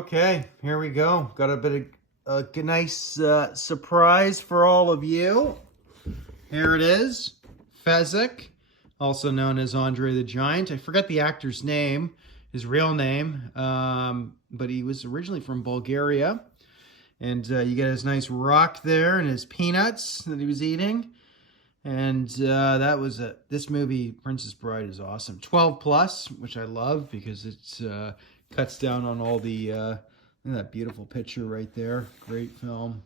Okay, here we go. Got a bit of a nice surprise for all of you. Here it is, FESSIK, also known as Andre the Giant. I forget the actor's name, his real name, but he was originally from Bulgaria. And you get his nice rock there and his peanuts that he was eating. And that was this movie, Princess Bride, is awesome. 12 plus, which I love because it's cuts down on all the that beautiful picture right there. Great film.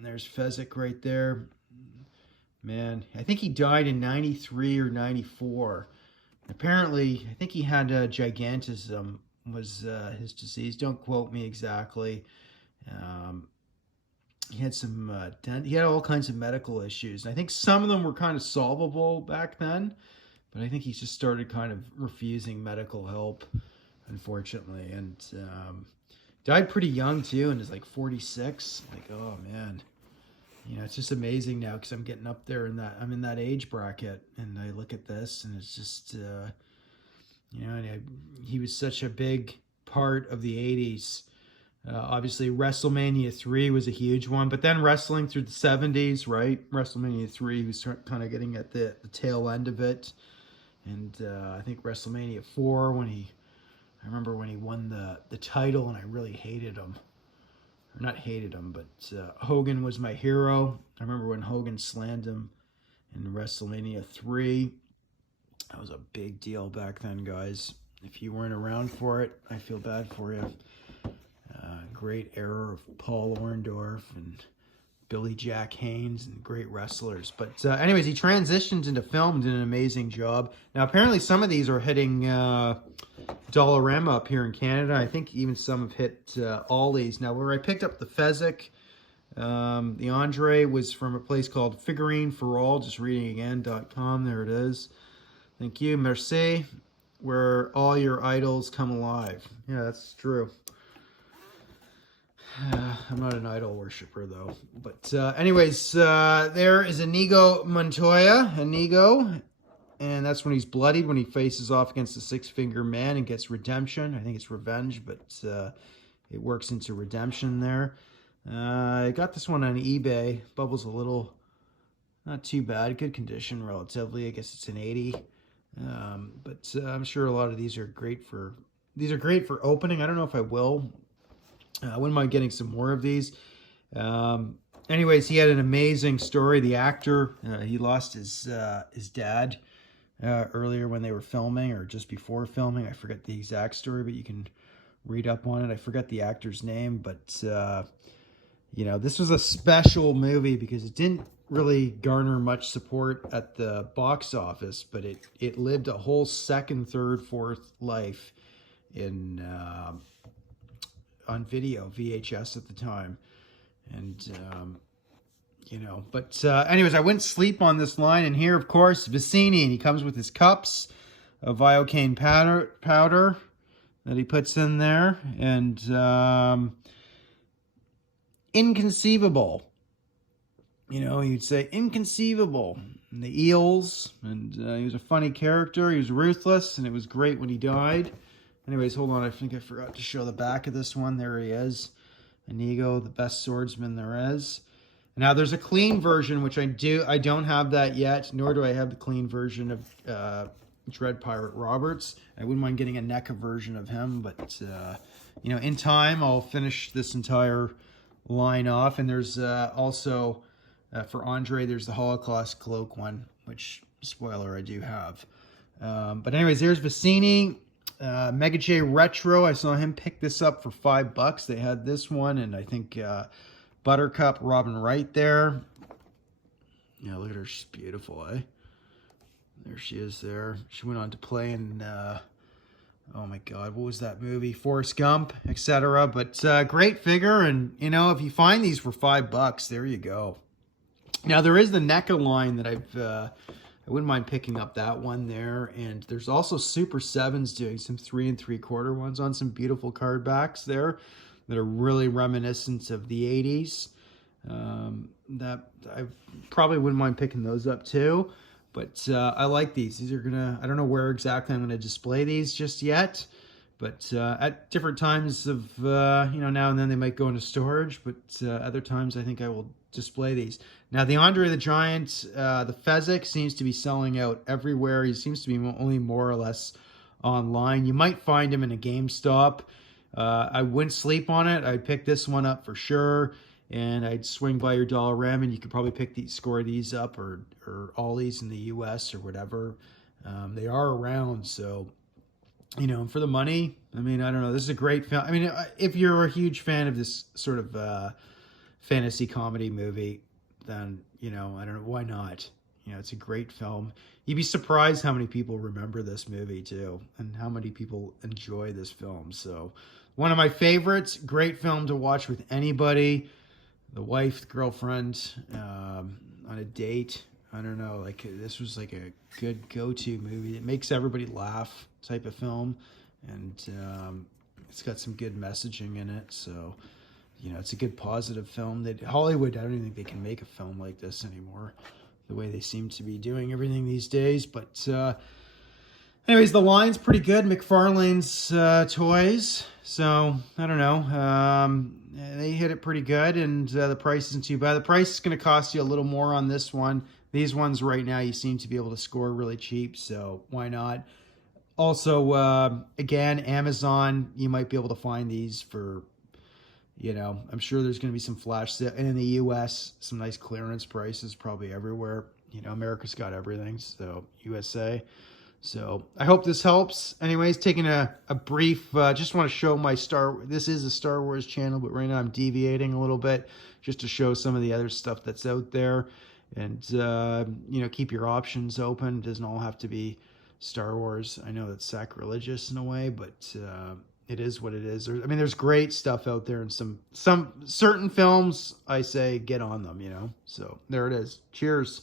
There's FESSIK right there. Man, I think he died in 93 or 94. Apparently, I think he had gigantism was his disease. Don't quote me exactly. He had he had all kinds of medical issues. I think some of them were kind of solvable back then, but I think he just started kind of refusing medical help, unfortunately, and died pretty young too, and is like 46. Like, oh man, it's just amazing now because I'm getting up there in that I'm in that age bracket, and I look at this, and it's just he was such a big part of the 80s. Obviously, WrestleMania 3 was a huge one, but then wrestling through the 70s, right? WrestleMania 3 was kind of getting at the tail end of it. And I think WrestleMania 4, I remember when he won the title, and I really hated him. Or not hated him, but Hogan was my hero. I remember when Hogan slammed him in WrestleMania 3. That was a big deal back then, guys. If you weren't around for it, I feel bad for you. Great era of Paul Orndorff and Billy Jack Haynes and great wrestlers. But anyways, he transitioned into film, did an amazing job. Now, apparently some of these are hitting Dollarama up here in Canada. I think even some have hit Ollie's. Now, where I picked up the FESSIK, the Andre was from a place called Figurine for All, just readingagain.com. There it is. Thank you. Merci. Where all your idols come alive. Yeah, that's true. I'm not an idol worshiper, though. But anyways, there is INIGO Montoya, INIGO. And that's when he's bloodied, when he faces off against the Six-Finger Man and gets redemption. I think it's revenge, but it works into redemption there. I got this one on eBay. Bubble's a little, not too bad. Good condition, relatively. I guess it's an 80. But I'm sure a lot of these are great for opening. I don't know if I will. I wouldn't mind getting some more of these. Anyways, he had an amazing story. The actor, he lost his dad earlier when they were filming, or just before filming. I forget the exact story, but you can read up on it. I forget the actor's name, but this was a special movie because it didn't really garner much support at the box office, but it lived a whole second, third, fourth life in on video, VHS at the time. And but anyways, I wouldn't sleep on this line. And here, of course, Vizzini, and he comes with his cups of iocane powder that he puts in there. And inconceivable, you'd say inconceivable. And the eels, and he was a funny character. He was ruthless, and it was great when he died. Anyways, hold on. I think I forgot to show the back of this one. There he is. INIGO, the best swordsman there is. Now, there's a clean version, which I don't have that yet, nor do I have the clean version of Dread Pirate Roberts. I wouldn't mind getting a NECA version of him, but, in time, I'll finish this entire line off. And there's also, for Andre, there's the Holocaust cloak one, which, spoiler, I do have. But anyways, there's Vizzini. Mega J Retro, I saw him pick this up for $5. They had this one, and I think Buttercup, Robin Wright there. Yeah, look at her, she's beautiful, eh? There she is there. She went on to play in, oh my God, what was that movie? Forrest Gump, etc. But great figure, and if you find these for $5, there you go. Now, there is the NECA line that I wouldn't mind picking up that one there. And there's also Super 7s doing some 3 3/4 ones on some beautiful card backs there that are really reminiscent of the 80s. That I probably wouldn't mind picking those up too. But I like these. These are I don't know where exactly I'm gonna display these just yet. But at different times of, now and then they might go into storage, but other times I think I will display these. Now, the Andre the Giant, the FESSIK seems to be selling out everywhere. He seems to be only more or less online. You might find him in a GameStop. I wouldn't sleep on it. I'd pick this one up for sure, and I'd swing by your Dollarama, and you could probably score these up, or Ollie's in the U.S. or whatever. They are around, so for the money, I mean, I don't know. This is a great film. I mean, if you're a huge fan of this sort of fantasy comedy movie, then I don't know, why not? It's a great film. You'd be surprised how many people remember this movie too, and how many people enjoy this film. So, one of my favorites. Great film to watch with anybody, the wife, the girlfriend, on a date. I don't know, like this was like a good go-to movie. It makes everybody laugh type of film, and it's got some good messaging in it. So, it's a good positive film. That Hollywood, I don't even think they can make a film like this anymore, the way they seem to be doing everything these days. But anyways, the line's pretty good. McFarlane's toys. So, I don't know. They hit it pretty good, and the price isn't too bad. The price is going to cost you a little more on this one. These ones right now you seem to be able to score really cheap, so why not? Also, again, Amazon, you might be able to find these for, I'm sure there's going to be some flash sale. And in the U.S., some nice clearance prices probably everywhere. America's got everything, so USA. So I hope this helps. Anyways, taking a brief, just want to show this is a Star Wars channel, but right now I'm deviating a little bit just to show some of the other stuff that's out there. And, keep your options open. It doesn't all have to be Star Wars. I know that's sacrilegious in a way, but it is what it is. There's great stuff out there, and some certain films, I say, get on them, So there it is. Cheers.